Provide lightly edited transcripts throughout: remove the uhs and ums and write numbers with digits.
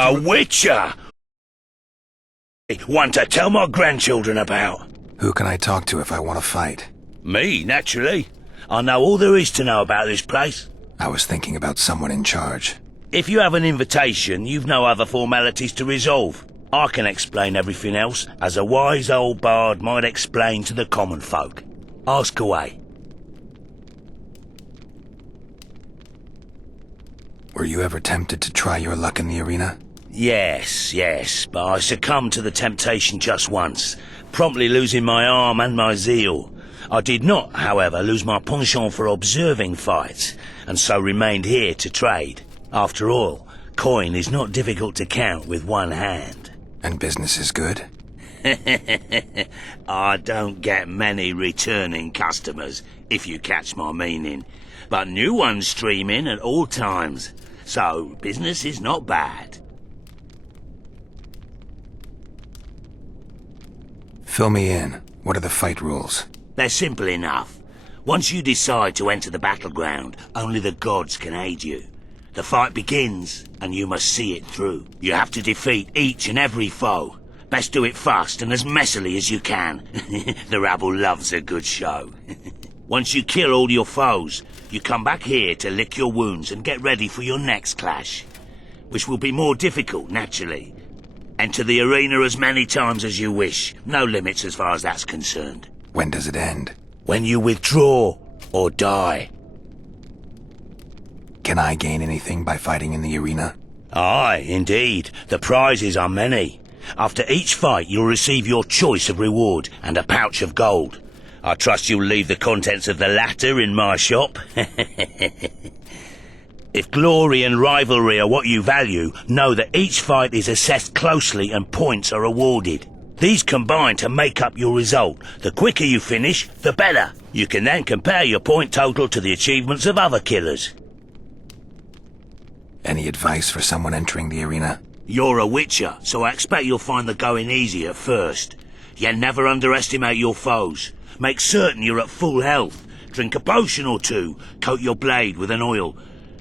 A witcher! One to tell my grandchildren about. Who can I talk to if I want to fight? Me, naturally. I know all there is to know about this place. I was thinking about someone in charge. If you have an invitation, you've no other formalities to resolve. I can explain everything else, as a wise old bard might explain to the common folk. Ask away. Were you ever tempted to try your luck in the arena? Yes, but I succumbed to the temptation just once, promptly losing my arm and my zeal. I did not, however, lose my penchant for observing fights, and so remained here to trade. After all, coin is not difficult to count with one hand. And business is good? I don't get many returning customers, if you catch my meaning, but new ones stream in at all times, so business is not bad. Fill me in. What are the fight rules? They're simple enough. Once you decide to enter the battleground, only the gods can aid you. The fight begins, and you must see it through. You have to defeat each and every foe. Best do it fast and as messily as you can. The rabble loves a good show. Once you kill all your foes, you come back here to lick your wounds and get ready for your next clash, which will be more difficult, naturally. Enter the arena as many times as you wish. No limits as far as that's concerned. When does it end? When you withdraw or die. Can I gain anything by fighting in the arena? Aye, indeed. The prizes are many. After each fight, you'll receive your choice of reward and a pouch of gold. I trust you'll leave the contents of the latter in my shop. If glory and rivalry are what you value, know that each fight is assessed closely and points are awarded. These combine to make up your result. The quicker you finish, the better. You can then compare your point total to the achievements of other killers. Any advice for someone entering the arena? You're a witcher, so I expect you'll find the going easy at first. You never underestimate your foes. Make certain you're at full health. Drink a potion or two. Coat your blade with an oil.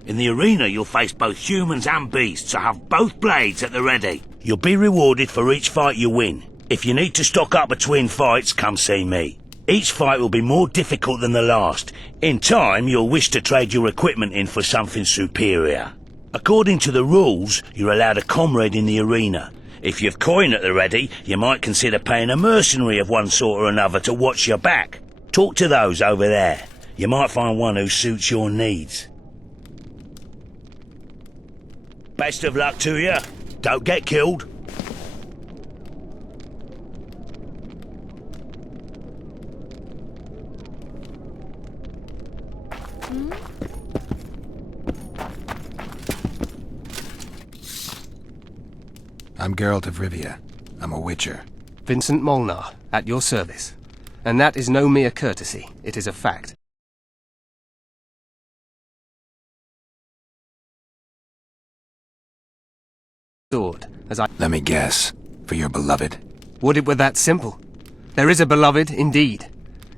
In the arena, you'll face both humans and beasts, so have both blades at the ready. You'll be rewarded for each fight you win. If you need to stock up between fights, come see me. Each fight will be more difficult than the last. In time, you'll wish to trade your equipment in for something superior. According to the rules, you're allowed a comrade in the arena. If you've coin at the ready, you might consider paying a mercenary of one sort or another to watch your back. Talk to those over there. You might find one who suits your needs. Best of luck to you. Don't get killed. I'm Geralt of Rivia. I'm a witcher. Vincent Molnar, at your service. And that is no mere courtesy, it is a fact. Sword, as I... Let me guess. For your beloved? Would it were that simple? There is a beloved, indeed.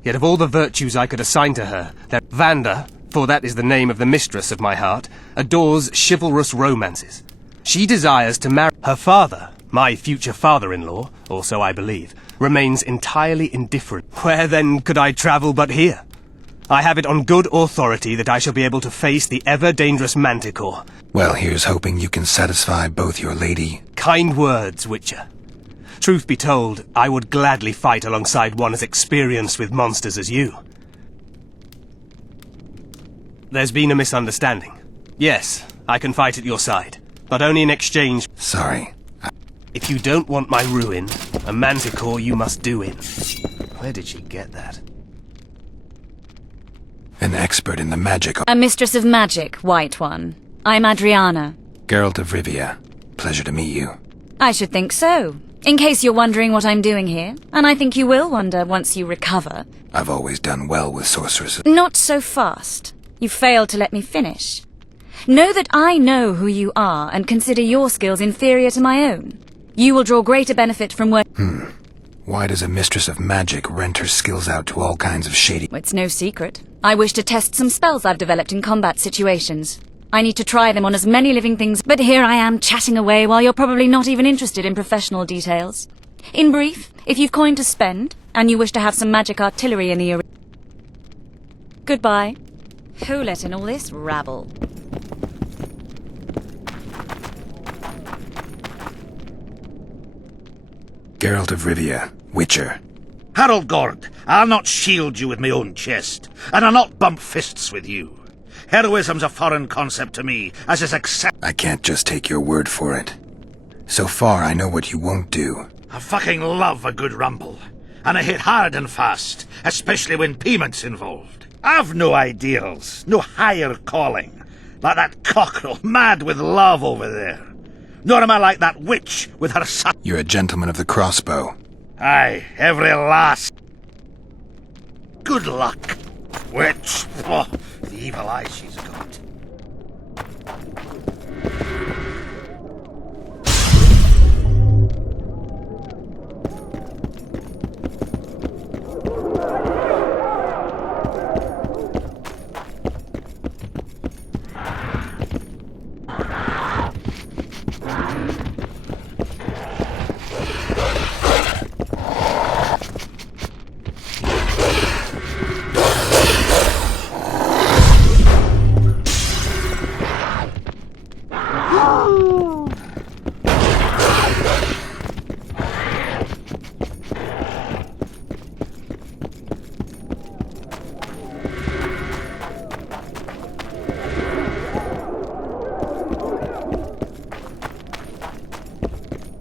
Yet of all the virtues I could assign to her, that Vanda, for that is the name of the mistress of my heart, adores chivalrous romances. She desires to marry... Her father, my future father-in-law, or so I believe, remains entirely indifferent. Where then could I travel but here? I have it on good authority that I shall be able to face the ever-dangerous Manticore. Well, here's hoping you can satisfy both your lady... Kind words, Witcher. Truth be told, I would gladly fight alongside one as experienced with monsters as you. There's been a misunderstanding. Yes, I can fight at your side, but only in exchange... Sorry. If you don't want my ruin, a Manticore you must do in. Where did she get that? An expert in the magic... A mistress of magic, White One. I'm Adriana. Geralt of Rivia. Pleasure to meet you. I should think so. In case you're wondering what I'm doing here, and I think you will wonder once you recover. I've always done well with sorceresses. Not so fast. You failed to let me finish. Know that I know who you are and consider your skills inferior to my own. You will draw greater benefit from work... Why does a mistress of magic rent her skills out to all kinds of shady... It's no secret. I wish to test some spells I've developed in combat situations. I need to try them on as many living things, but here I am chatting away while you're probably not even interested in professional details. In brief, if you've coin to spend, and you wish to have some magic artillery in the arena... Goodbye. Who let in all this rabble? Geralt of Rivia, Witcher. Harold Gord, I'll not shield you with my own chest, and I'll not bump fists with you. Heroism's a foreign concept to me, as is I can't just take your word for it. So far, I know what you won't do. I fucking love a good rumble. And I hit hard and fast, especially when payment's involved. I've no ideals, no higher calling, like that cockerel mad with love over there. Nor am I like that witch with her son. You're a gentleman of the crossbow. Aye, every lass. Good luck, witch. Oh, the evil eye she's got.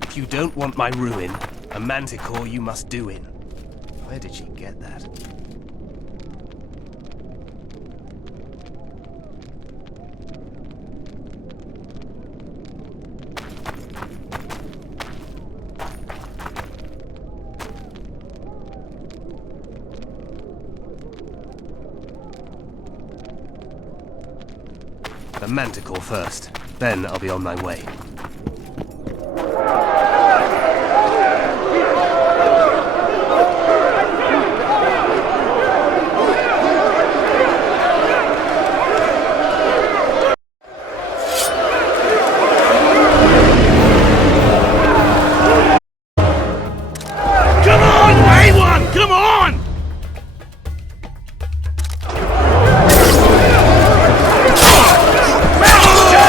If you don't want my ruin, a manticore you must do in. Where did she get that? The manticore first, then I'll be on my way. Come on, A1! Come on! Master!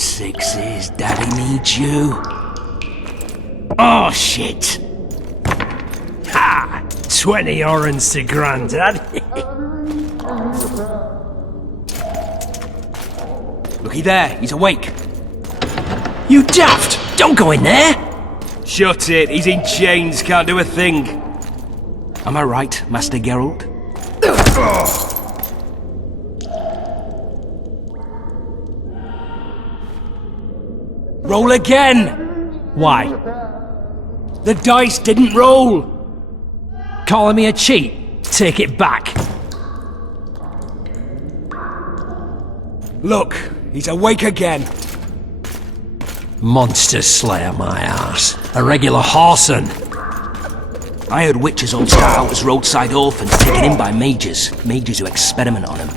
sixes, Daddy needs you. Oh, shit. Ha! 20 orange to Grandad. Looky there, he's awake. You daft! Don't go in there! Shut it, he's in chains, can't do a thing. Am I right, Master Geralt? Roll again! Why? The dice didn't roll! Calling me a cheat? Take it back. Look, he's awake again. Monster Slayer, my ass. A regular whoreson. I heard witches all start out as roadside orphans taken in by mages. Mages who experiment on them.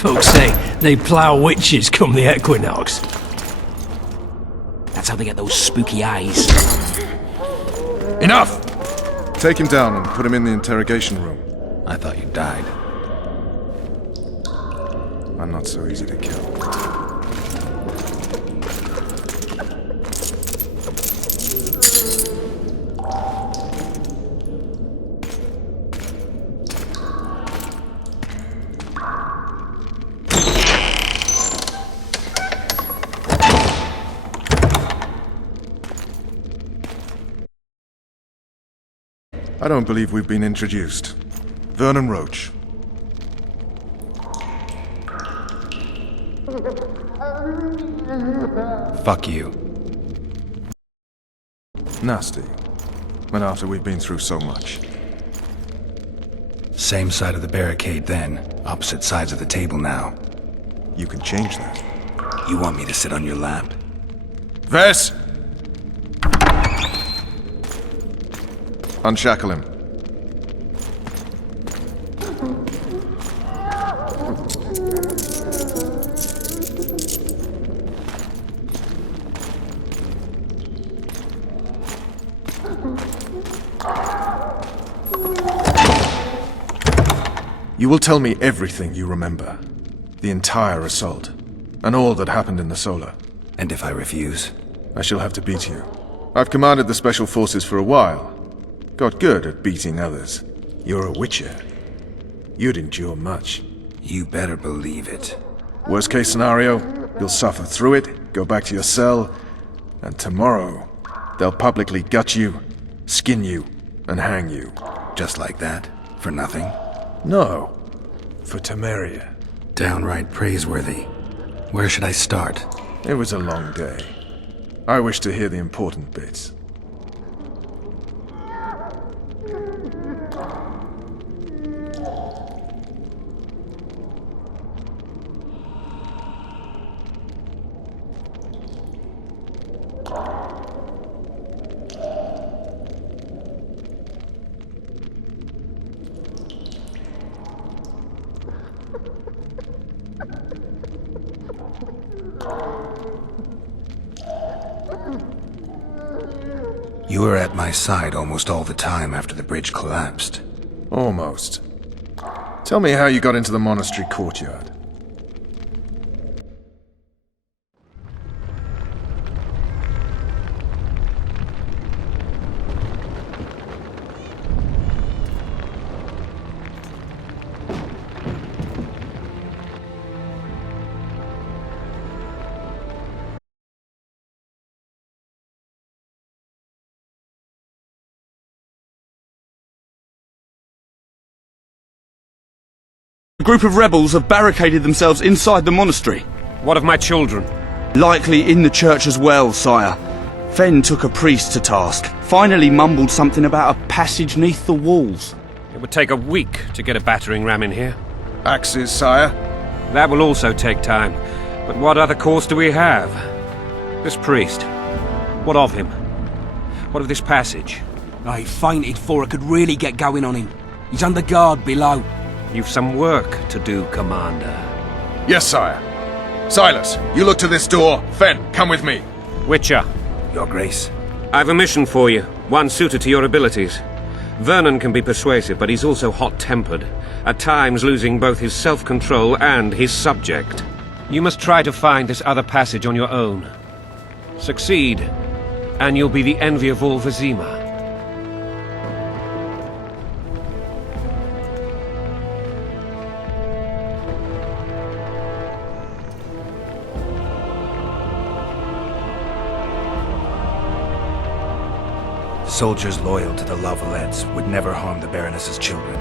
Folks say they plough witches come the equinox. That's how they get those spooky eyes. Enough! Take him down and put him in the interrogation room. I thought you died. I'm not so easy to kill. I don't believe we've been introduced. Vernon Roach. Fuck you. Nasty. And after we've been through so much. Same side of the barricade then. Opposite sides of the table now. You can change that. You want me to sit on your lap? Vess! Unshackle him. You will tell me everything you remember. The entire assault. And all that happened in the Solar. And if I refuse? I shall have to beat you. I've commanded the Special Forces for a while. Got good at beating others. You're a Witcher. You'd endure much. You better believe it. Worst case scenario, you'll suffer through it, go back to your cell, and tomorrow, they'll publicly gut you, skin you, and hang you. Just like that? For nothing? No. For Temeria. Downright praiseworthy. Where should I start? It was a long day. I wish to hear the important bits. You were at my side almost all the time after the bridge collapsed. Almost. Tell me how you got into the monastery courtyard. A group of rebels have barricaded themselves inside the monastery. What of my children? Likely in the church as well, sire. Fen took a priest to task. Finally mumbled something about a passage neath the walls. It would take a week to get a battering ram in here. Axes, sire. That will also take time. But what other course do we have? This priest. What of him? What of this passage? I fainted before I could really get going on him. He's under guard below. You've some work to do, Commander. Yes, sire. Silas, you look to this door. Fen, come with me. Witcher, Your Grace. I've a mission for you, one suited to your abilities. Vernon can be persuasive, but he's also hot-tempered, at times losing both his self-control and his subject. You must try to find this other passage on your own. Succeed, and you'll be the envy of all Vizima. Soldiers loyal to the Lavalettes would never harm the Baroness's children.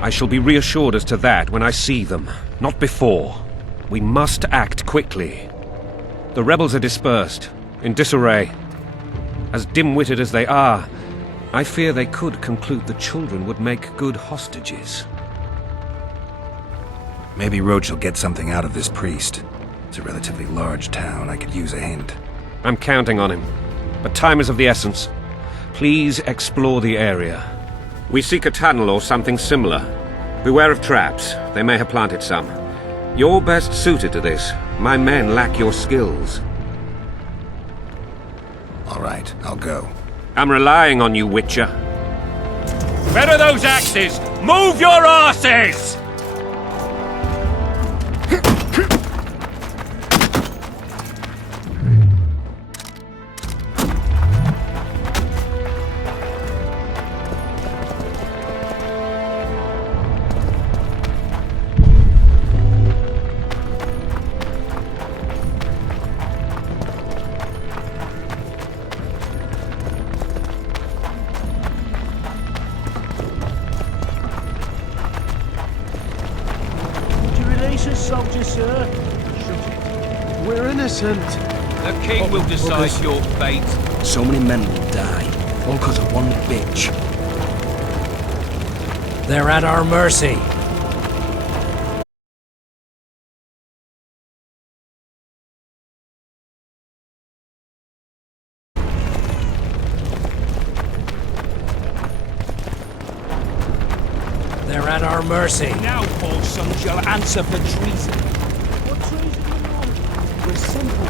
I shall be reassured as to that when I see them, not before. We must act quickly. The rebels are dispersed, in disarray. As dim-witted as they are, I fear they could conclude the children would make good hostages. Maybe Roach will get something out of this priest. It's a relatively large town. I could use a hint. I'm counting on him, but time is of the essence. Please explore the area. We seek a tunnel or something similar. Beware of traps. They may have planted some. You're best suited to this. My men lack your skills. All right, I'll go. I'm relying on you, Witcher. Where are those axes? Move your asses! Soldiers, sir. We're innocent. The king will decide your fate. So many men will die, all because of one bitch. They're at our mercy. They're at our mercy. Now, false sons, you'll answer for treason. What treason do you want? We're simple.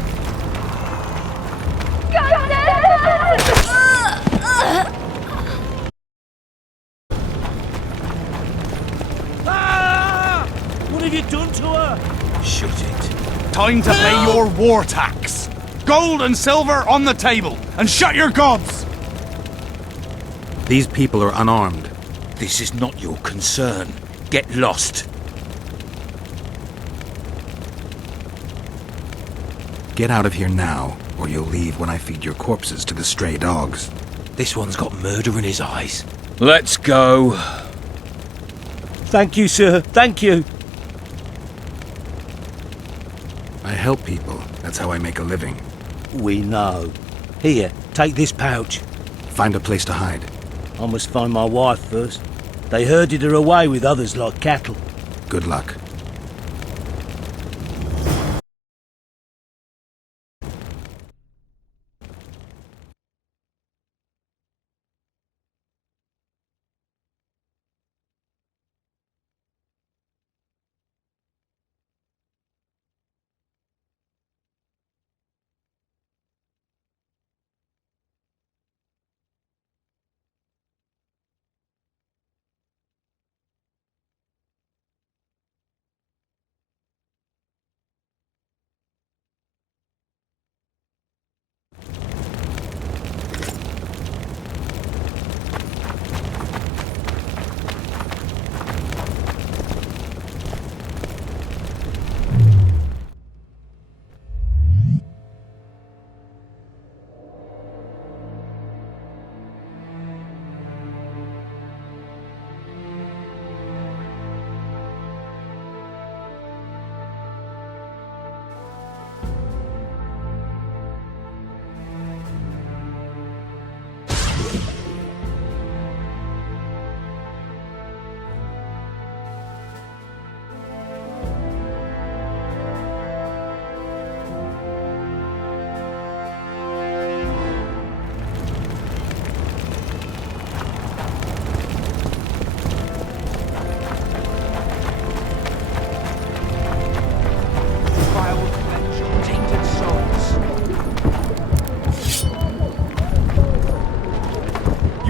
Ah! What have you done to her? Shut it. Time to pay your war tax. Gold and silver on the table, and shut your gobs! These people are unarmed. This is not your concern. Get lost. Get out of here now, or you'll leave when I feed your corpses to the stray dogs. This one's got murder in his eyes. Let's go. Thank you, sir. Thank you. I help people. That's how I make a living. We know. Here, take this pouch. Find a place to hide. I must find my wife first. They herded her away with others like cattle. Good luck.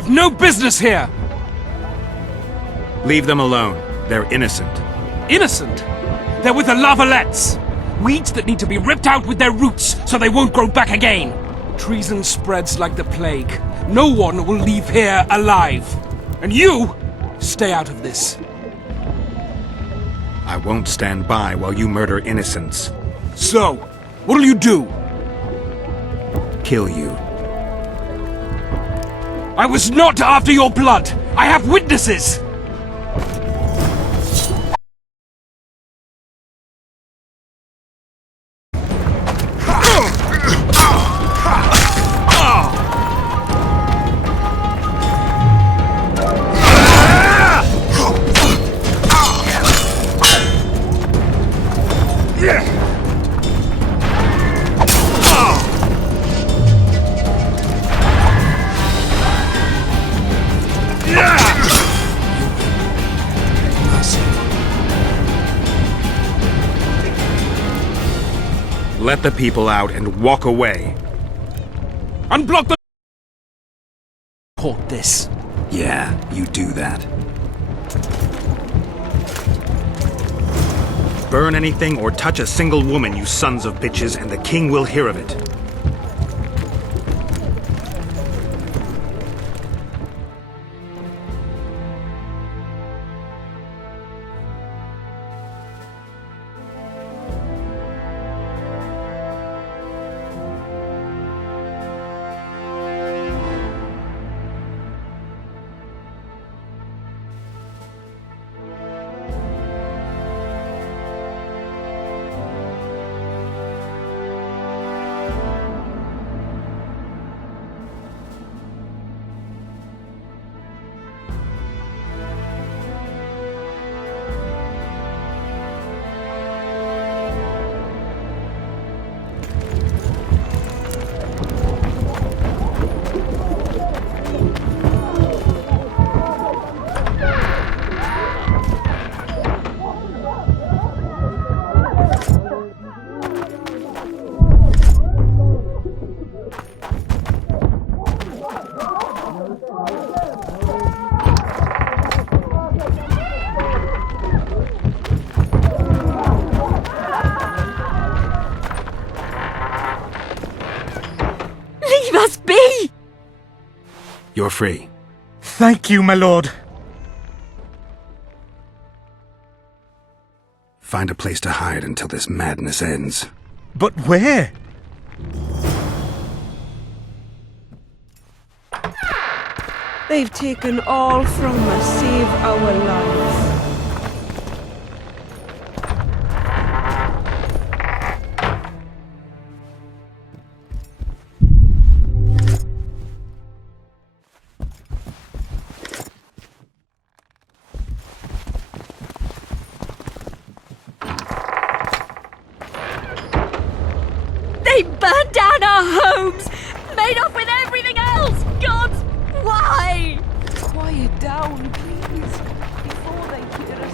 No business here! Leave them alone. They're innocent. Innocent? They're with the Lavalettes! Weeds that need to be ripped out with their roots so they won't grow back again. Treason spreads like the plague. No one will leave here alive. And you, stay out of this. I won't stand by while you murder innocents. So, what'll you do? Kill you. I was not after your blood! I have witnesses! Let the people out and walk away. Unblock the... Report this. Yeah, you do that. Burn anything or touch a single woman, you sons of bitches, and the king will hear of it. Leave us be! You're free. Thank you, my lord. Find a place to hide until this madness ends. But where? They've taken all from us, save our lives. They burned down our homes! Made off with everything else! God, why? Quiet down, please, before they hear us.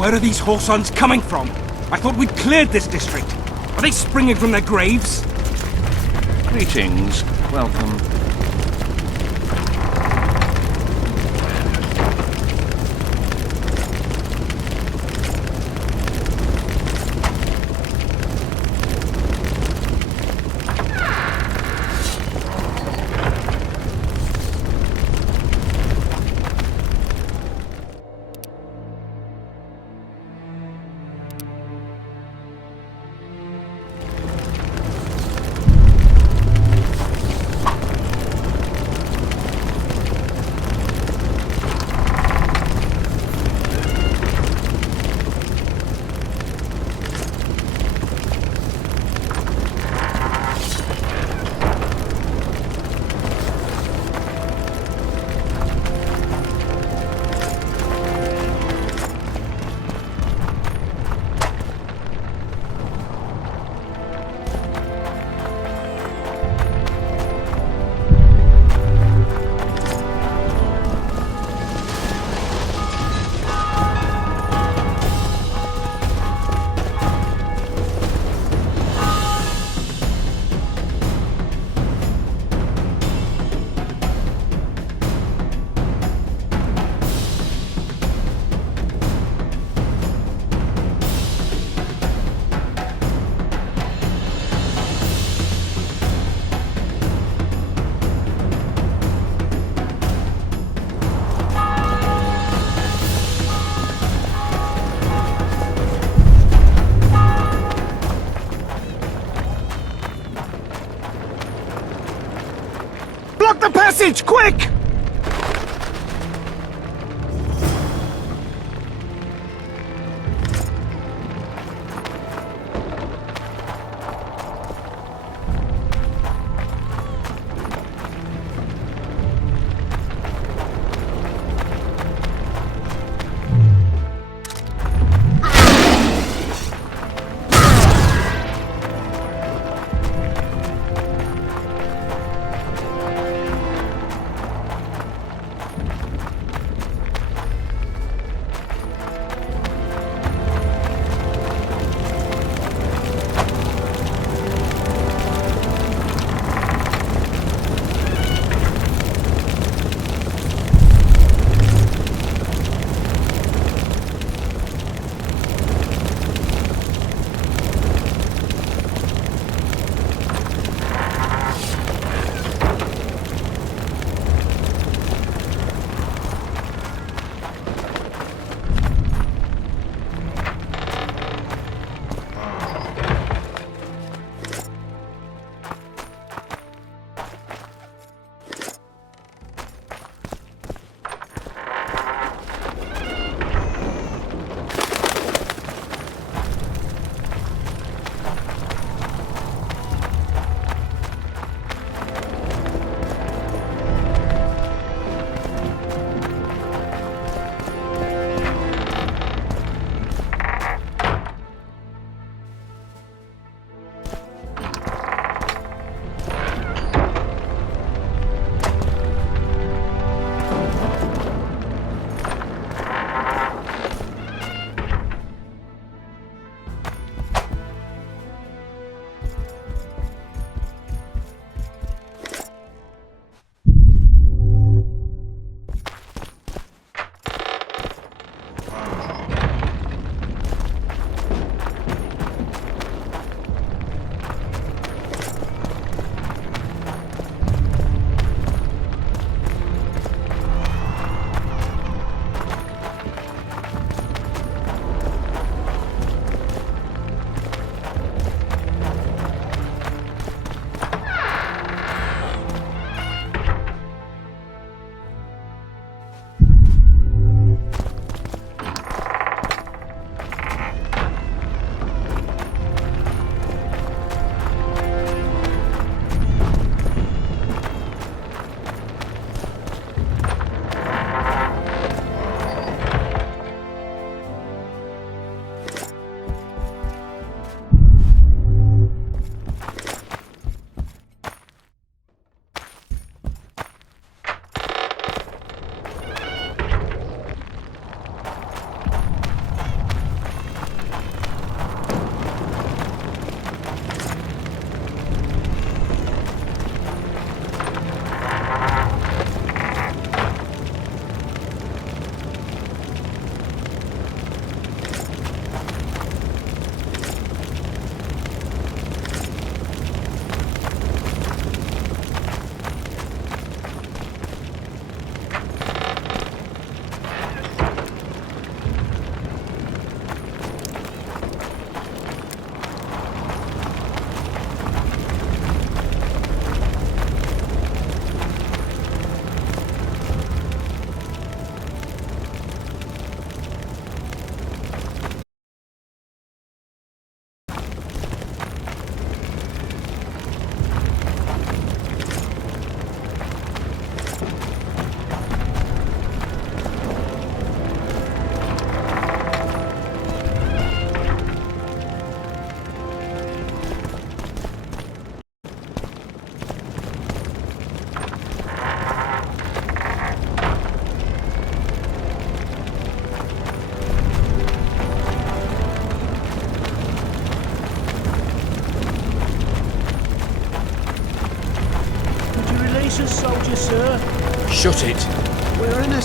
Where are these Horsons coming from? I thought we'd cleared this district. Are they springing from their graves? Greetings. Welcome. Block the passage, quick!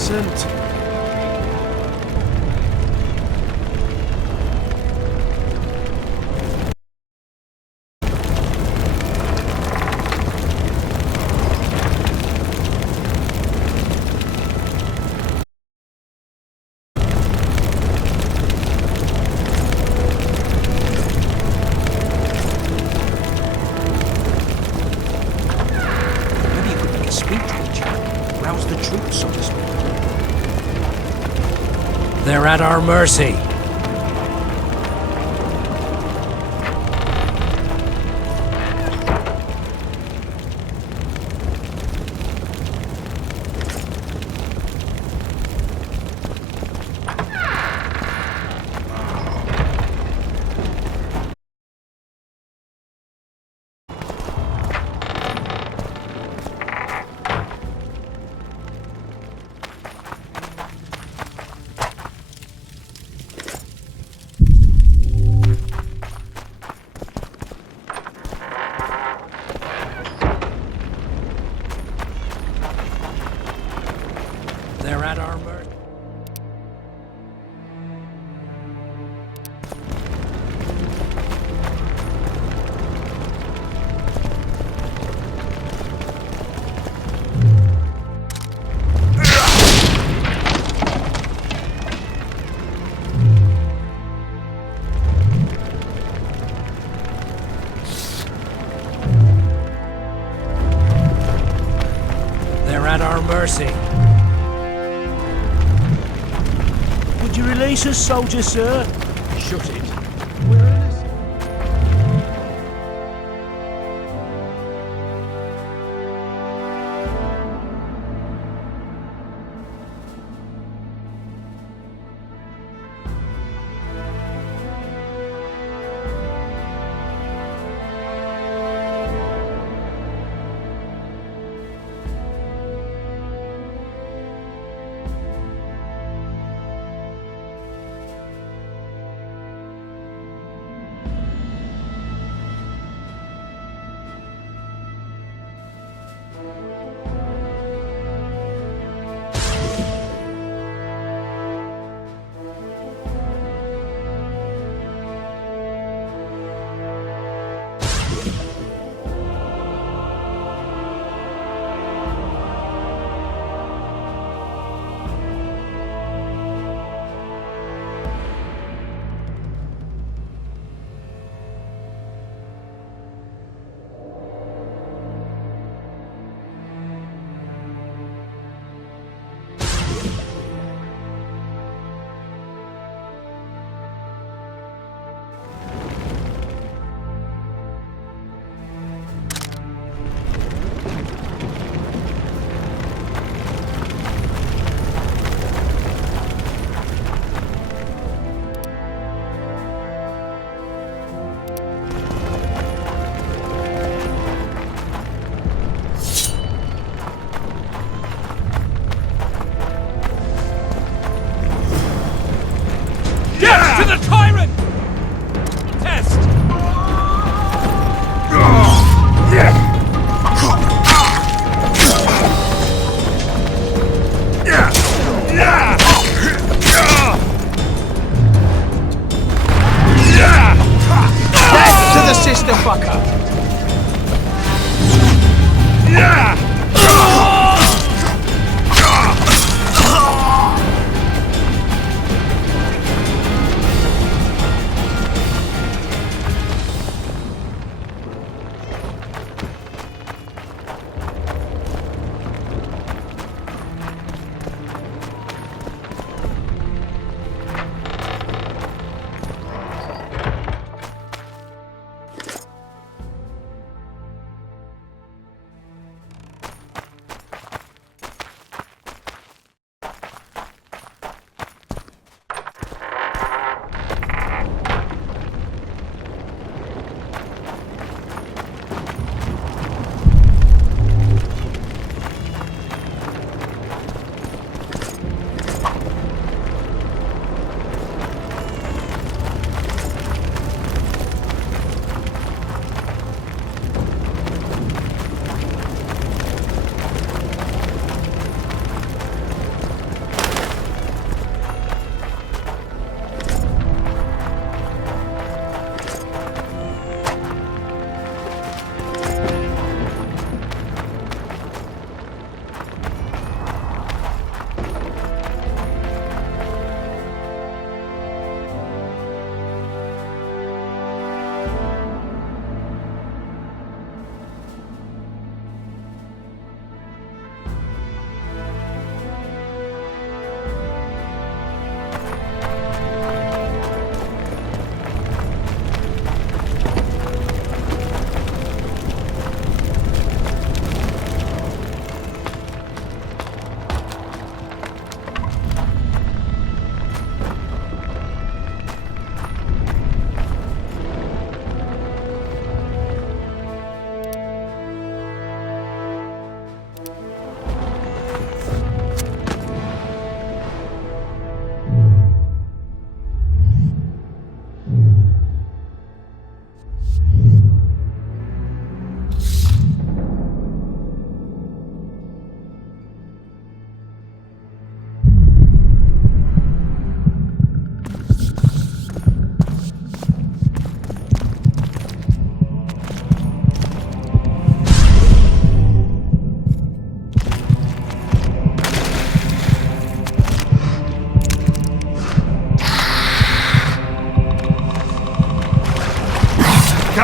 innocent. Maybe you could make a speech to the chap. Rouse the troops, so to speak. They're at our mercy. They're at our mercy. They're at our mercy. Would you release us, soldier, sir? Shut it. Death to the tyrant! Test! Death to the sister fucker!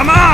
Come on!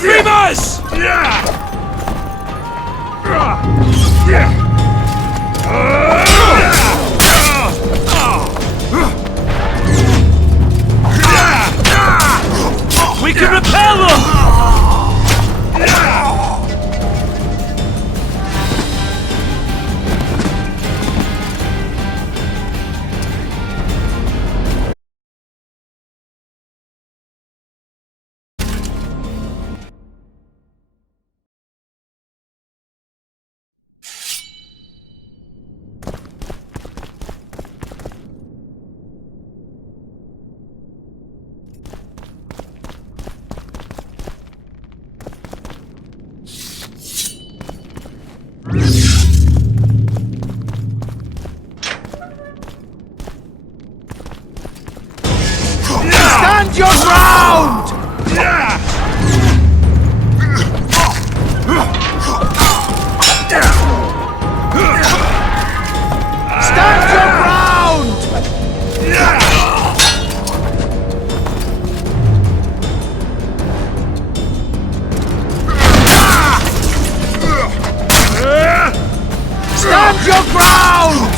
Blasphemers! We can repel them! Stand your ground! Stand your ground! Stand your ground!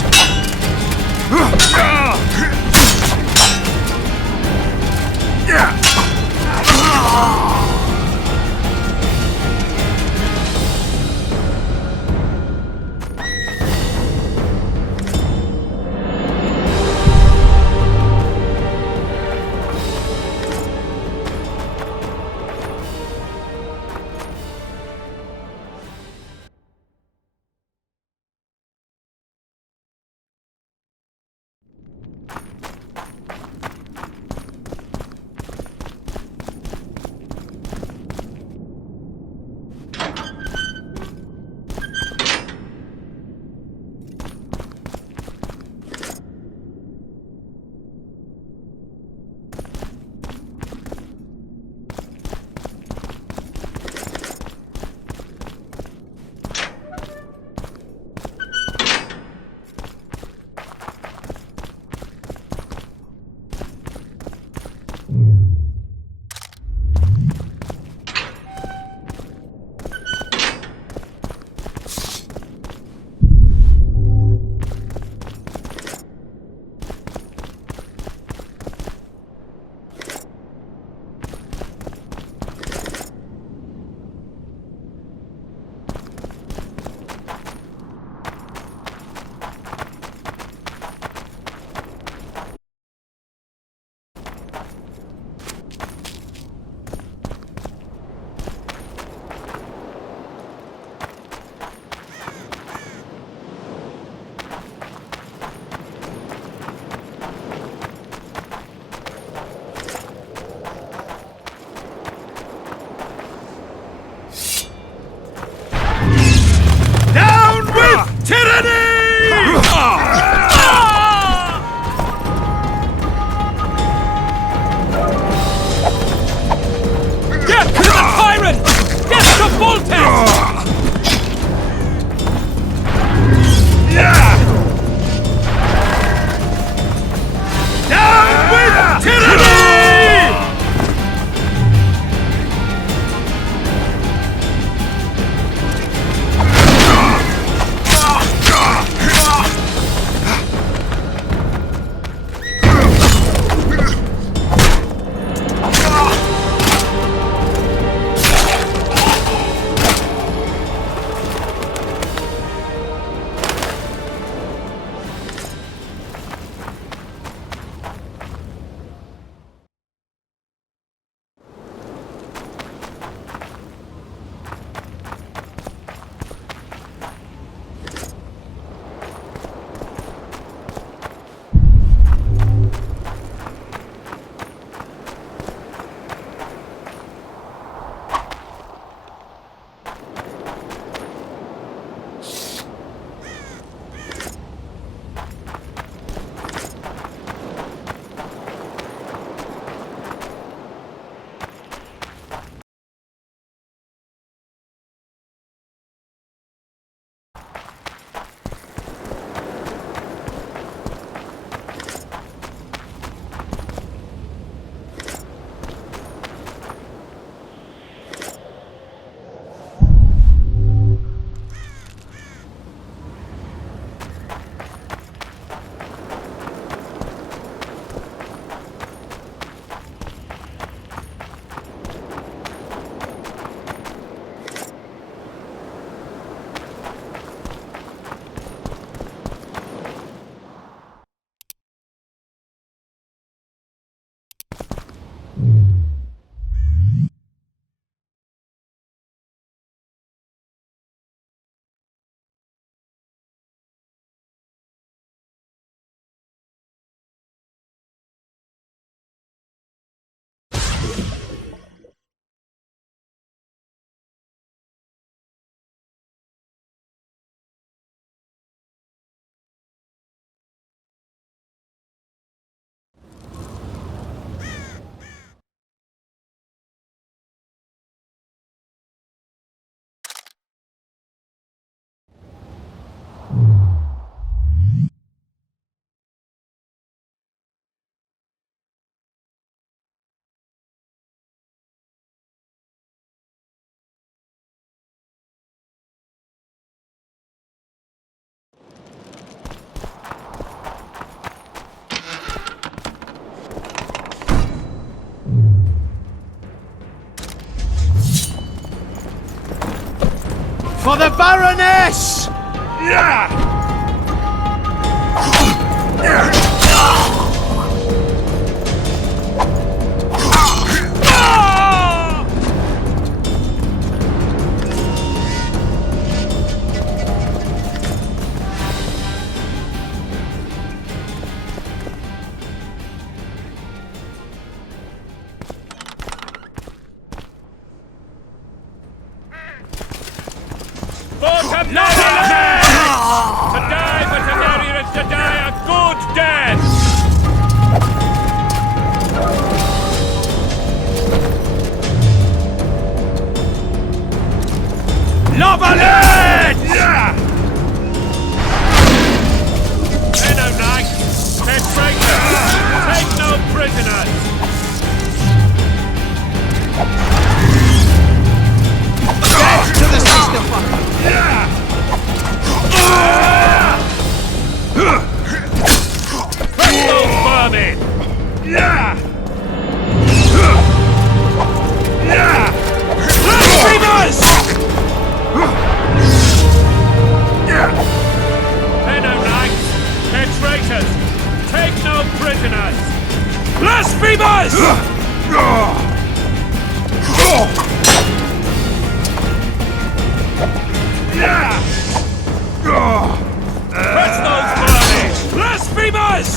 For the Baroness! To die for Targaryen is to die a good death! Novalet! Hello, knight! Head traitors! Take no prisoners! Death to the sister fucker! Presto vermin! Blasphemers! Hello, knights! They're traitors! Take no prisoners! Blasphemers! Presto vermin! Blasphemers!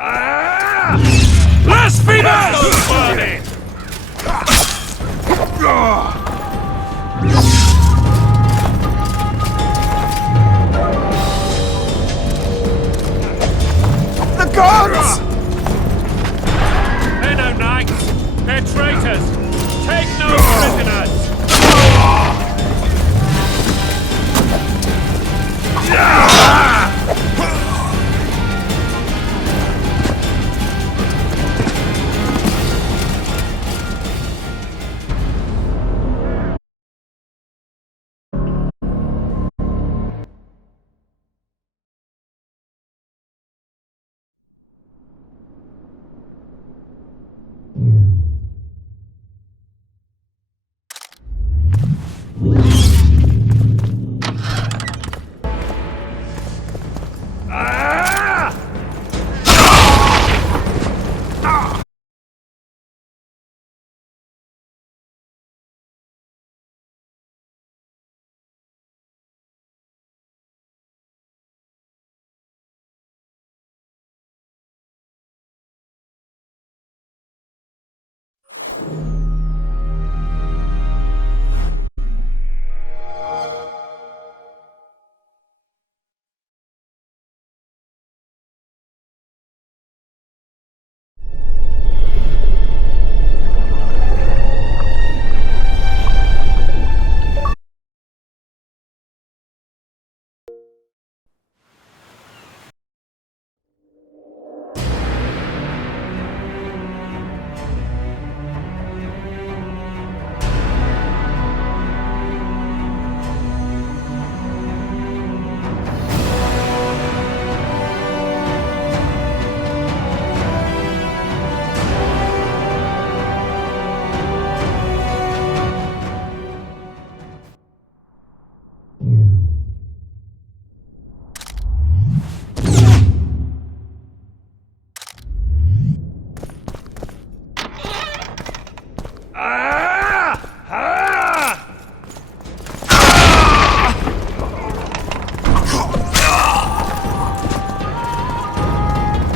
Blasphemers! The gods! They're no knights. They're traitors. Take no prisoners.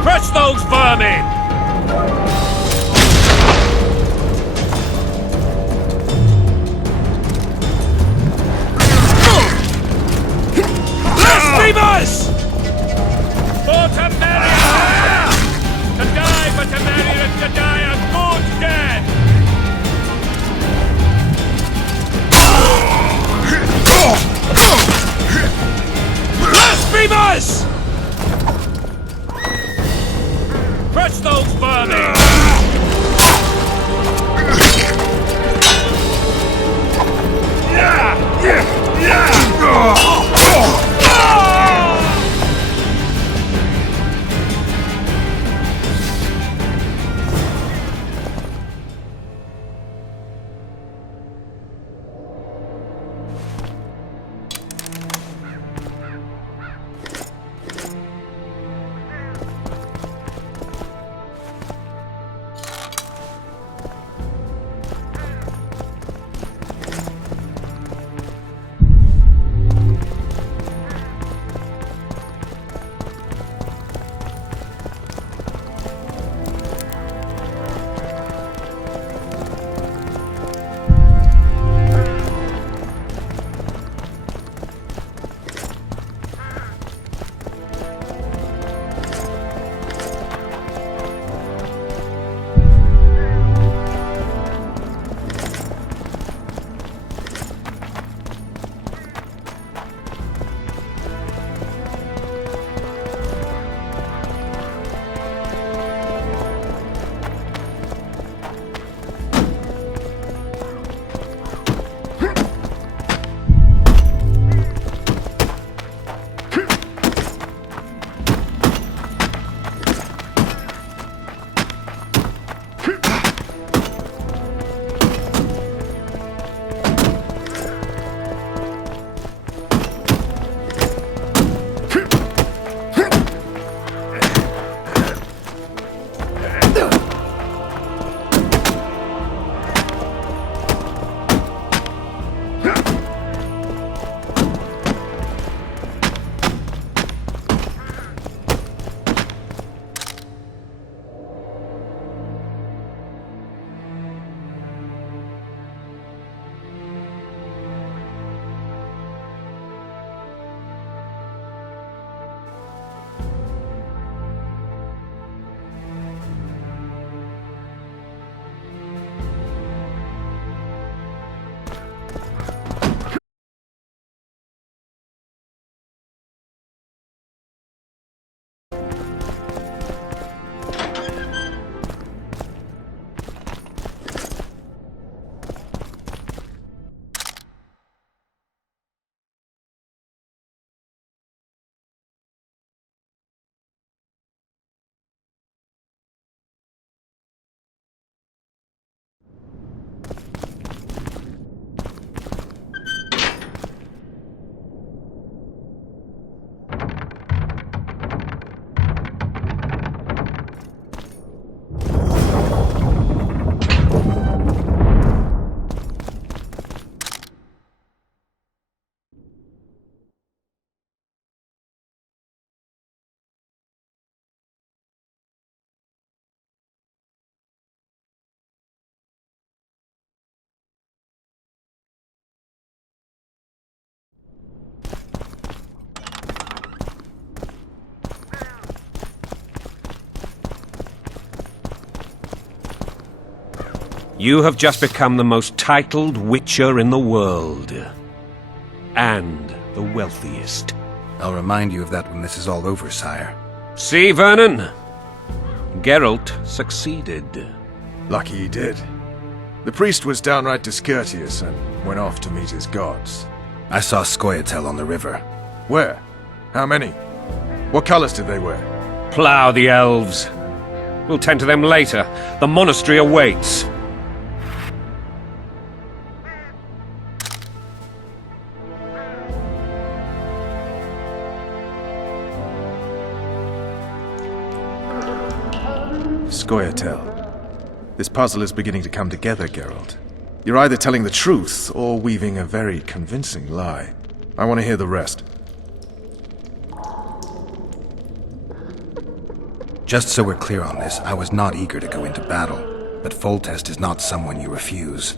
Crush those vermin! Blasphemers! For Temeria! To die for Temeria, to die a good death! Blasphemers! Crush those vermin! You have just become the most titled witcher in the world. And the wealthiest. I'll remind you of that when this is all over, sire. See, Vernon? Geralt succeeded. Lucky he did. The priest was downright discourteous and went off to meet his gods. I saw Scoia'tael on the river. Where? How many? What colors did they wear? Plough the elves. We'll tend to them later. The monastery awaits. Scoia'tael. This puzzle is beginning to come together, Geralt. You're either telling the truth or weaving a very convincing lie. I want to hear the rest. Just so we're clear on this, I was not eager to go into battle, but Foltest is not someone you refuse.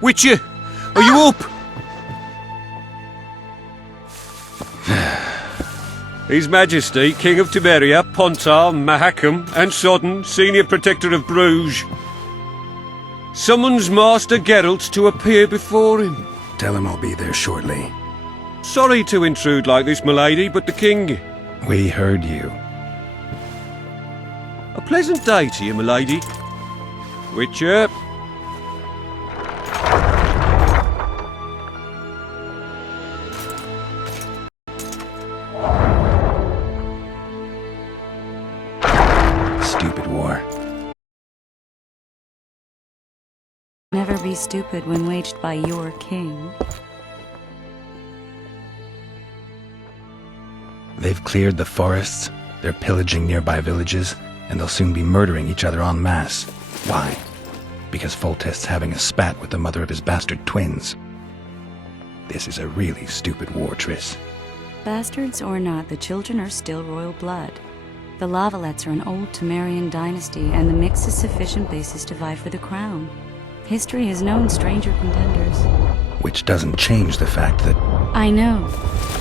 Witcher, are you up? His Majesty, King of Temeria, Pontar, Mahakam, and Sodden, Senior Protector of Bruges, summons Master Geralt to appear before him. Tell him I'll be there shortly. Sorry to intrude like this, milady, but the King... We heard you. A pleasant day to you, milady. Witcher... Stupid war. Never be stupid when waged by your king. They've cleared the forests, they're pillaging nearby villages, and they'll soon be murdering each other en masse. Why? Because Foltest's having a spat with the mother of his bastard twins. This is a really stupid war, Triss. Bastards or not, the children are still royal blood. The Lavalettes are an old Temerian dynasty, and the mix is sufficient basis to vie for the crown. History has known stranger contenders. Which doesn't change the fact that... I know.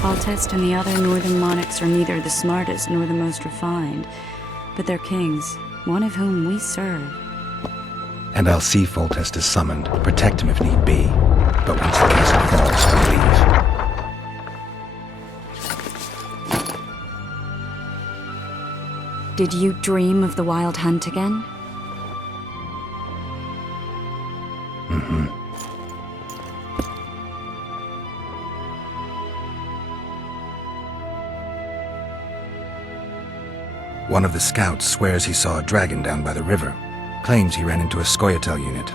Foltest and the other northern monarchs are neither the smartest nor the most refined, but they're kings, one of whom we serve. And I'll see Foltest is summoned, protect him if need be. But once the castle falls, I'll leave. Did you dream of the Wild Hunt again? Mm-hmm. One of the scouts swears he saw a dragon down by the river. Claims he ran into a Scoia'tael unit.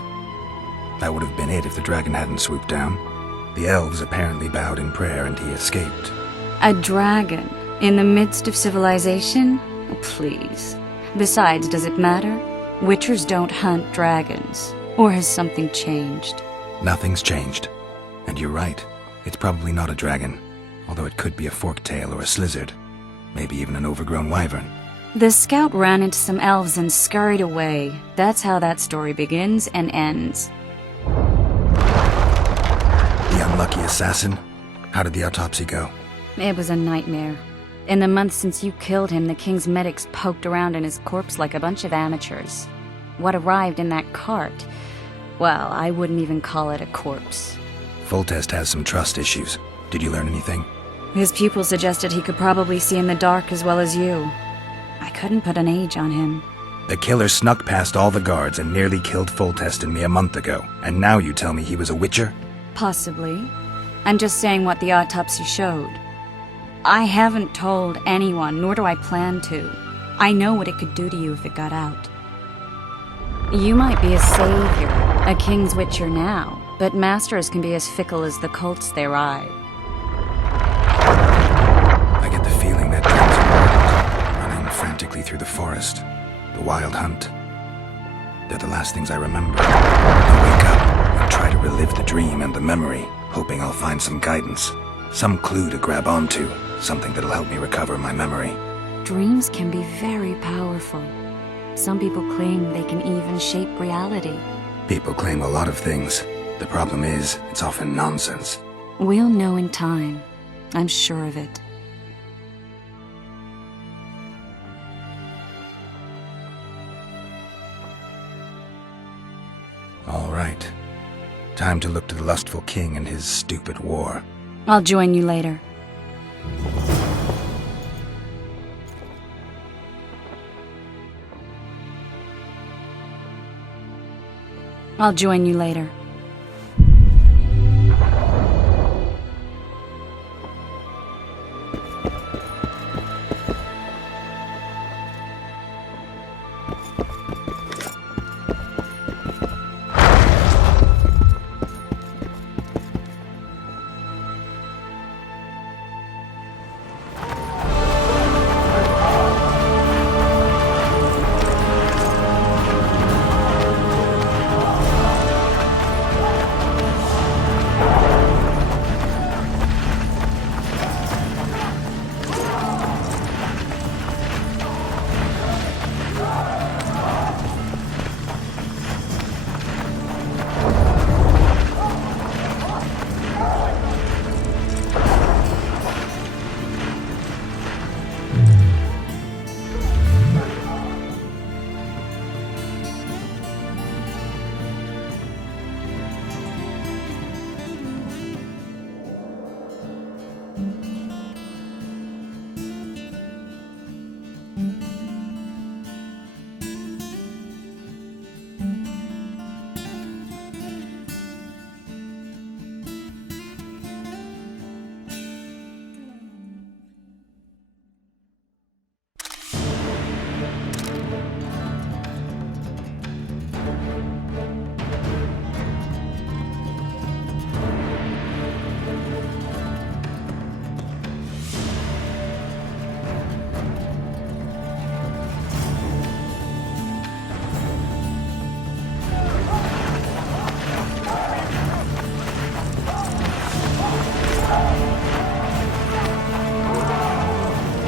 That would have been it if the dragon hadn't swooped down. The elves apparently bowed in prayer and he escaped. A dragon? In the midst of civilization? Oh, please. Besides, does it matter? Witchers don't hunt dragons. Or has something changed? Nothing's changed. And you're right. It's probably not a dragon. Although it could be a forktail or a slizzard. Maybe even an overgrown wyvern. The scout ran into some elves and scurried away. That's how that story begins and ends. The unlucky assassin? How did the autopsy go? It was a nightmare. In the months since you killed him, the king's medics poked around in his corpse like a bunch of amateurs. What arrived in that cart? Well, I wouldn't even call it a corpse. Foltest has some trust issues. Did you learn anything? His pupil suggested he could probably see in the dark as well as you. I couldn't put an age on him. The killer snuck past all the guards and nearly killed Foltest and me a month ago, and now you tell me he was a witcher? Possibly. I'm just saying what the autopsy showed. I haven't told anyone, nor do I plan to. I know what it could do to you if it got out. You might be a savior, a king's witcher now, but masters can be as fickle as the cults they ride. I get the feeling that dreams are wild, running frantically through the forest. The wild hunt. They're the last things I remember. I wake up and try to relive the dream and the memory, hoping I'll find some guidance, some clue to grab onto, something that'll help me recover my memory. Dreams can be very powerful. Some people claim they can even shape reality. People claim a lot of things. The problem is, it's often nonsense. We'll know in time. I'm sure of it. All right. Time to look to the lustful king and his stupid war. I'll join you later. I'll join you later.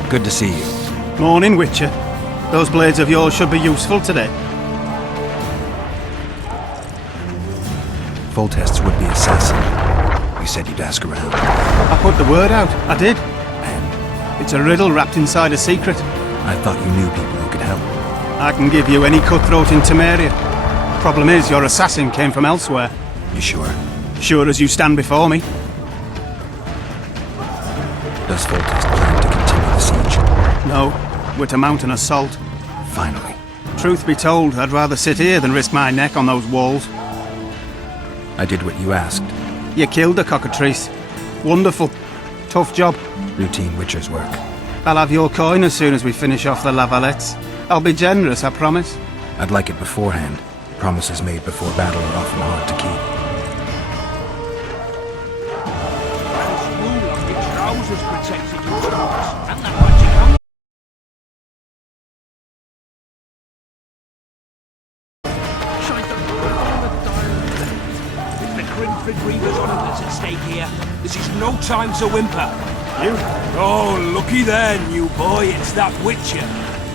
Good to see you. Morning, Witcher. Those blades of yours should be useful today. Foltest's would-be assassin. You said you'd ask around. I put the word out. I did. And It's a riddle wrapped inside a secret. I thought you knew people who could help. I can give you any cutthroat in Temeria. Problem is, your assassin came from elsewhere. You sure? Sure as you stand before me. Does Foltest plan to continue the siege? No, we're to mount an assault. Finally. Truth be told, I'd rather sit here than risk my neck on those walls. I did what you asked. You killed the cockatrice. Wonderful. Tough job. Routine Witcher's work. I'll have your coin as soon as we finish off the Lavalettes. I'll be generous, I promise. I'd like it beforehand. Promises made before battle are often hard to keep. This is no time to whimper. You? Oh, looky there, new boy. It's that Witcher.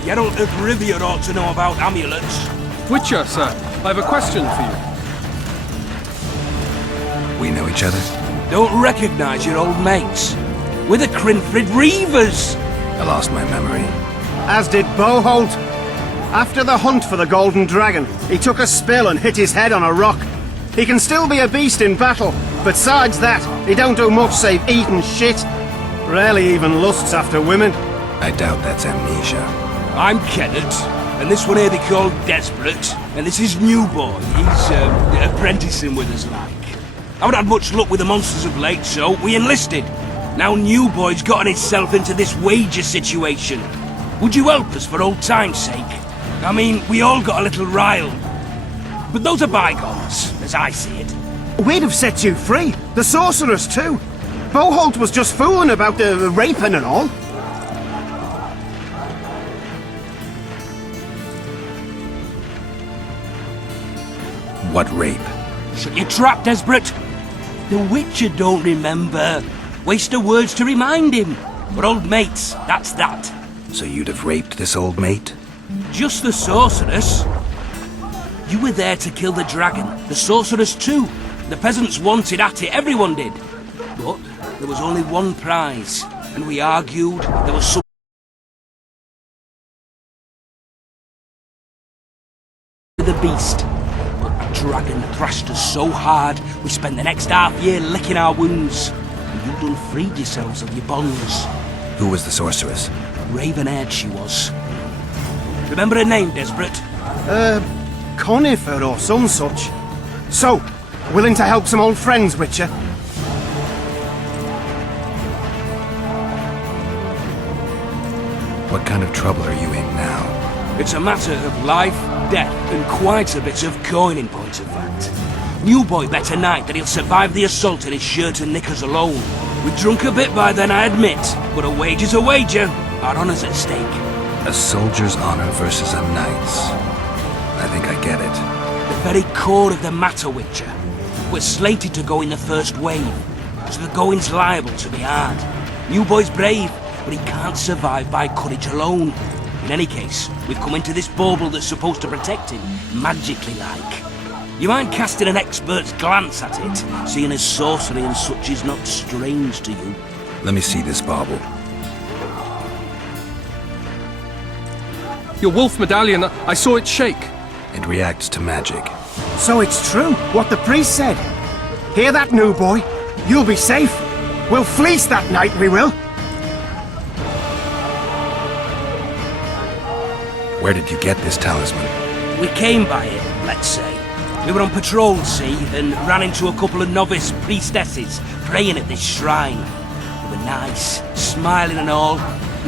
Geralt of Rivia ought to know about amulets. Witcher, sir. I have a question for you. We know each other? Don't recognize your old mates. We're the Crinfrid Reavers. I lost my memory. As did Boholt. After the hunt for the Golden Dragon, he took a spill and hit his head on a rock. He can still be a beast in battle, but besides that, he don't do much save eat and shit. Rarely even lusts after women. I doubt that's amnesia. I'm Kenneth, And this one here they call Desperate, and this is New Boy. He's apprenticing with us, like. I haven't had much luck with the monsters of late, so we enlisted. Now New Boy's gotten himself into this wager situation. Would you help us for old time's sake? I mean, we all got a little riled. But those are bygones, as I see it. We'd have set you free. The sorceress too. Boholt was just fooling about the raping and all. What rape? Shut your trap, Desperate. The Witcher don't remember. Waste of words to remind him. We're old mates, that's that. So you'd have raped this old mate? Just the sorceress. You were there to kill the dragon, the sorceress too. The peasants wanted at it, everyone did. But there was only one prize, and we argued there was some... the beast. But the dragon thrashed us so hard, we spent the next half-year licking our wounds. And you done freed yourselves of your bonds. Who was the sorceress? Raven-haired she was. Remember her name, Desperate? Conifer or some such. So, willing to help some old friends, Witcher? What kind of trouble are you in now? It's a matter of life, death, and quite a bit of coin in point of fact. New Boy bet tonight that he'll survive the assault in his shirt and knickers alone. We've drunk a bit by then, I admit, but a wager's a wager. Our honour's at stake. A soldier's honor versus a knight's. I think I get it. The very core of the matter, Witcher. We're slated to go in the first wave, so the going's liable to be hard. New Boy's brave, but he can't survive by courage alone. In any case, we've come into this bauble that's supposed to protect him, magically like. You mind casting an expert's glance at it, seeing as sorcery and such is not strange to you? Let me see this bauble. Your wolf medallion, I saw it shake. It reacts to magic. So it's true, what the priest said. Hear that, New Boy? You'll be safe. We'll fleece that night, we will. Where did you get this talisman? We came by it, let's say. We were on patrol, see, and ran into a couple of novice priestesses praying at this shrine. They were nice, smiling and all.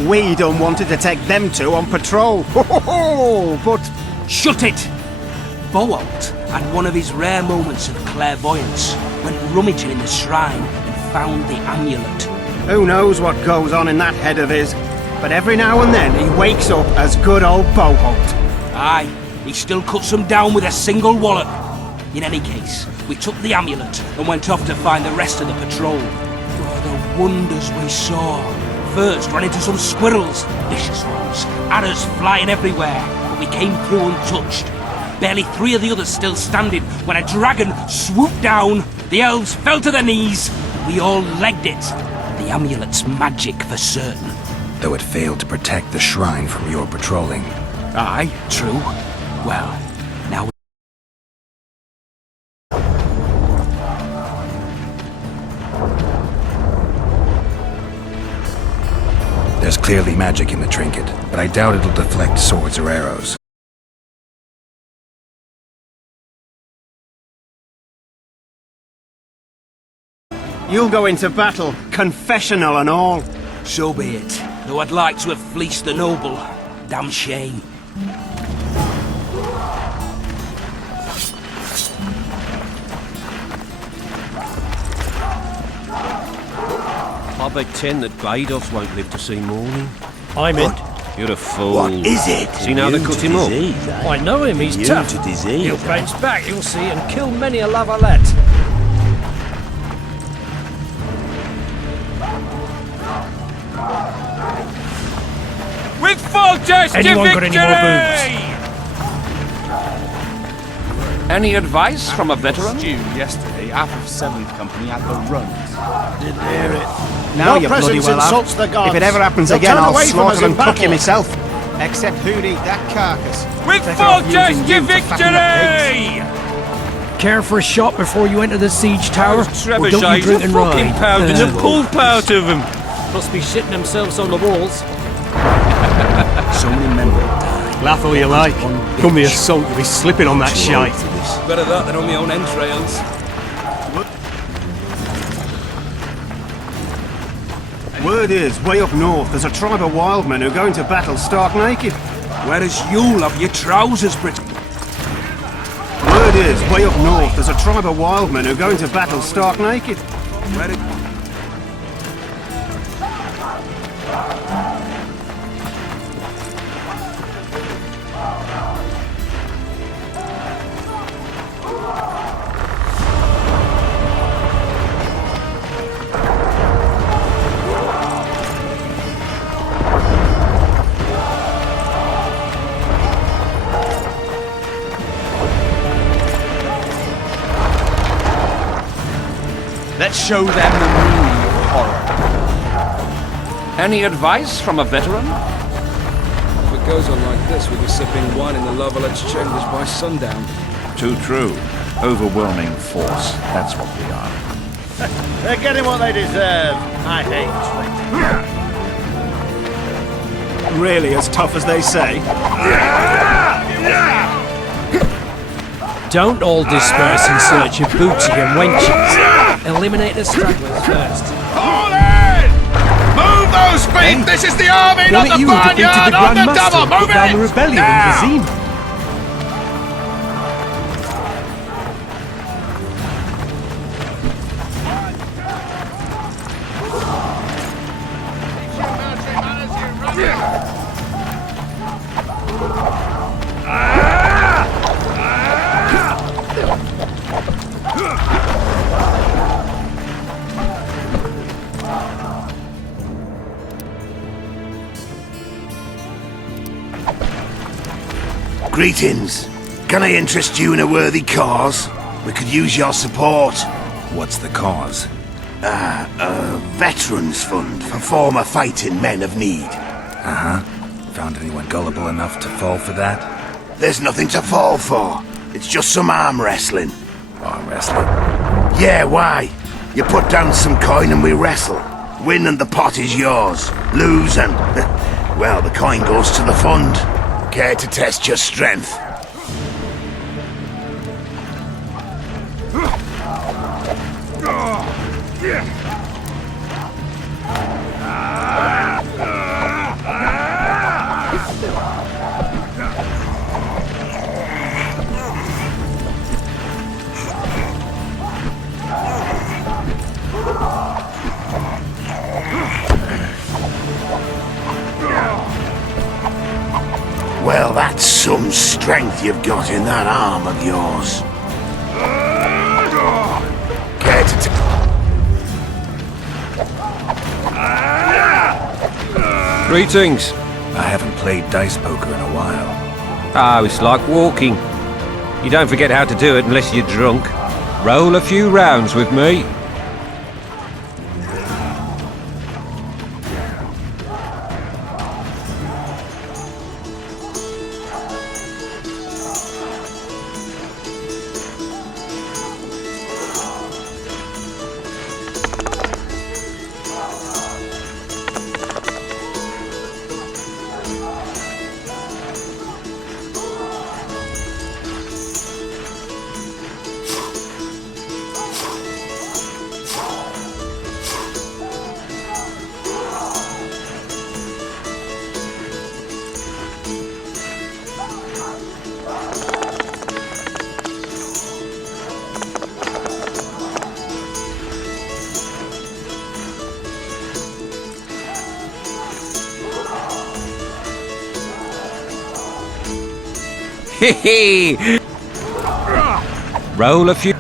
We done wanted to take them two on patrol. But... Shut it! Boholt had one of his rare moments of clairvoyance, went rummaging in the shrine and found the amulet. Who knows what goes on in that head of his, but every now and then he wakes up as good old Boholt. Aye, he still cuts them down with a single wallop. In any case, we took the amulet and went off to find the rest of the patrol. Oh, the wonders we saw. First ran into some squirrels, vicious ones, arrows flying everywhere, but we came through untouched. Barely 3 of the others still standing when a dragon swooped down, the elves fell to their knees, we all legged it. The amulet's magic for certain. Though it failed to protect the shrine from your patrolling. Aye, true. Well, now... There's clearly magic in the trinket, but I doubt it'll deflect swords or arrows. You'll go into battle, confessional and all. So be it. Though I'd like to have fleeced the noble. Damn shame. I beg 10 that Glados won't live to see morning. I'm in. You're a fool. What is it? See now they cut him up? I know him, he's tough. He'll bounce back, you'll see, and kill many a lavalette. With Foltest to victory! Any advice from a veteran? Yesterday, half of 7th Company had the runs. Didn't hear it. Now No you bloody presence well insults have. the gods. If it ever happens They'll again, turn I'll away from us slaughter in and cook you battle. myself. Except who'd eat that carcass? With Better off Foltest using to you to fatten the victory! Care for a shot before you enter the siege tower? Or don't you Trebuchets drink and fucking ride? pounding the pulp out of him. Must be shitting themselves on the walls. So many men will die. Laugh all you like. Come the assault, you'll be slipping on that shite. Better that than on my own entrails. Word is, way up north, there's a tribe of wild men who are going to battle stark naked. Whereas you'll have your trousers, Brit. Word is, way up north, there's a tribe of wild men who are going to battle stark naked. Let's show them the meaning of horror. Any advice from a veteran? If it goes on like this, we'll be sipping wine in the Lovelet's chambers by sundown. Too true. Overwhelming force. That's what we are. They're getting what they deserve. I hate it. Really as tough as they say? Don't all disperse in search of booty and wenches. Eliminate the stragglers first. Fall in! Move those feet! This is the army, not the barnyard on the double! Move it! Down the rebellion in Vizima. Greetings. Can I interest you in a worthy cause? We could use your support. What's the cause? A veterans fund for former fighting men of need. Uh-huh. Found anyone gullible enough to fall for that? There's nothing to fall for. It's just some arm wrestling. Arm wrestling? Yeah, why? You put down some coin and we wrestle. Win and the pot is yours. Lose and... well, the coin goes to the fund. Care to test your strength? Well, that's some strength you've got in that arm of yours. Care to Greetings. I haven't played dice poker in a while. Oh, it's like walking. You don't forget how to do it unless you're drunk. Roll a few rounds with me. Hee Roll a few.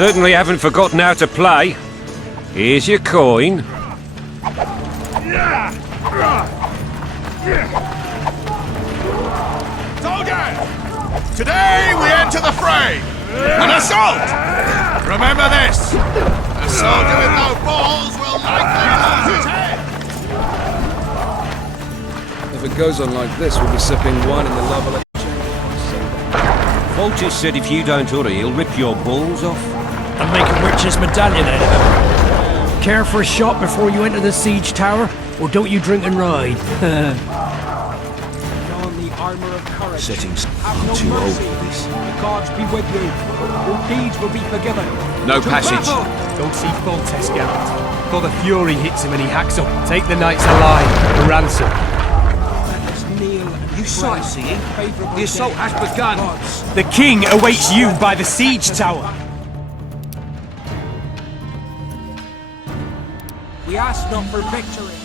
Certainly haven't forgotten how to play. Here's your coin. Today we enter the fray! An assault! Remember this! A soldier with no balls will likely lose his head! If it goes on like this, we'll be sipping wine in the lava. Foltest said if you don't hurry, he'll rip your balls off. And make a witch's medallion out of it. Care for a shot before you enter the siege tower? Or don't you drink and ride? Setting I'm too old for this. The gods be with you. Your deeds will be forgiven. No To passage. battle! Don't see Foltest, Geralt. For the fury hits him and he hacks up. Take the knights alive for ransom. Let us kneel and You saw it, see? The assault has begun. The king awaits you by the siege tower. We ask not for victory,